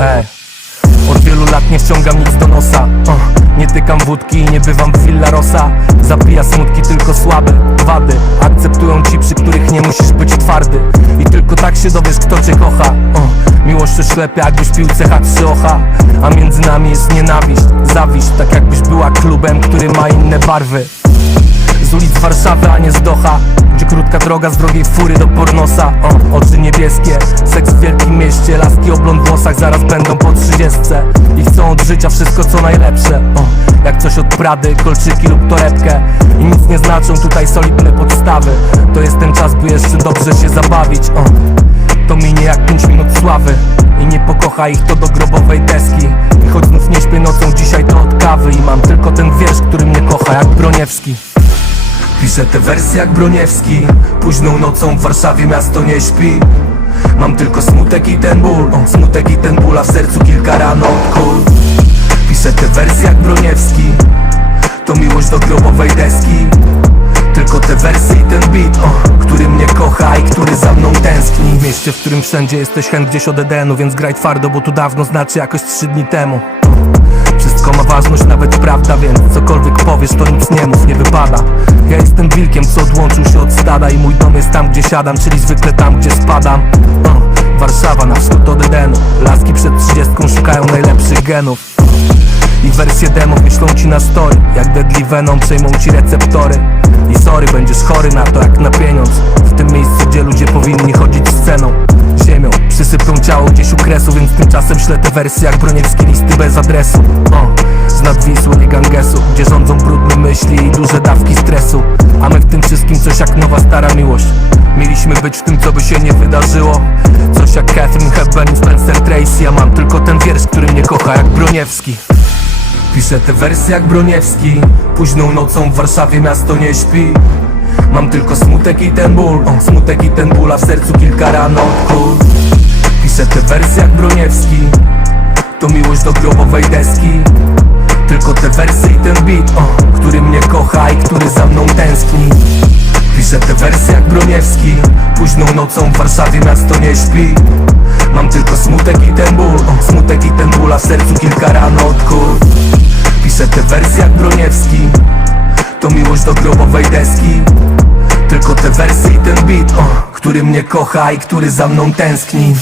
Ej. Od wielu lat nie ściągam nic do nosa uh. Nie tykam wódki i nie bywam w Villarosa Zapija smutki tylko słabe wady Akceptują ci, przy których nie musisz być twardy I tylko tak się dowiesz, kto cię kocha uh. Miłość to ślepia, jakbyś pił CH3 ocha A między nami jest nienawiść, zawiść Tak jakbyś była klubem, który ma inne barwy z Warszawy, a nie z Doha Gdzie krótka droga z drogiej fury do Pornosa. O, Oczy niebieskie, seks w wielkim mieście. Laski o blond włosach zaraz będą po trzydziestce. I chcą od życia wszystko co najlepsze. O, Jak coś od Prady, kolczyki lub torebkę. I nic nie znaczą tutaj solidne podstawy. To jest ten czas, by jeszcze dobrze się zabawić. O, To minie jak 5 minut sławy. I nie pokocha ich to do grobowej deski. I choć znów nie śpię nocą, dzisiaj to od kawy. I mam tylko ten wiersz, który mnie kocha jak Broniewski Piszę te wersje jak Broniewski Późną nocą w Warszawie miasto nie śpi. Mam tylko smutek i ten ból Smutek i ten ból, a w sercu kilka ran od kul. Piszę te wersje jak Broniewski To miłość do grobowej deski. Tylko te wersy i ten beat o, Który mnie kocha i który za mną tęskni. W mieście, w którym wszędzie jesteś chęt gdzieś od Edenu Więc graj twardo, bo tu dawno znaczy jakoś trzy dni temu. Wszystko ma ważność, nawet prawda, więc cokolwiek powiesz, to nic nie mów, nie wypada Ja jestem wilkiem, co odłączył się od stada I mój dom jest tam, gdzie siadam, czyli zwykle tam, gdzie spadam. Warszawa, na wschód od Edenu. Laski przed trzydziestką szukają najlepszych genów. I wersję demo wyślą ci na story. Jak Deadly Venom przejmą ci receptory. I sorry, będziesz chory na to jak na pieniądz. W tym miejscu, gdzie ludzie tymczasem ślę te wersje jak broniewskie listy bez adresu. O, Z nad Wisły, nie Gangesu Gdzie rządzą brudne myśli i duże dawki stresu. A my w tym wszystkim coś jak nowa stara miłość. Mieliśmy być w tym co by się nie wydarzyło. Coś jak Catherine Hepburn Spencer Tracy. Ja mam tylko ten wiersz, który mnie kocha jak Broniewski. Piszę te wersje jak Broniewski. Późną nocą w Warszawie miasto nie śpi. Mam tylko smutek i ten ból. Smutek i ten ból, a w sercu kilka ran od kul Piszę te wersje jak Broniewski. To miłość do grobowej deski. Tylko te wersy i ten beat o, Który mnie kocha i który za mną tęskni. Piszę te wersje jak Broniewski. Późną nocą w Warszawie miasto nie śpi. Mam tylko smutek i ten ból o, Smutek i ten ból, a w sercu kilka ran od kul Piszę te wersje jak Broniewski. To miłość do grobowej deski. Tylko te wersy i ten beat o, Który mnie kocha i który za mną tęskni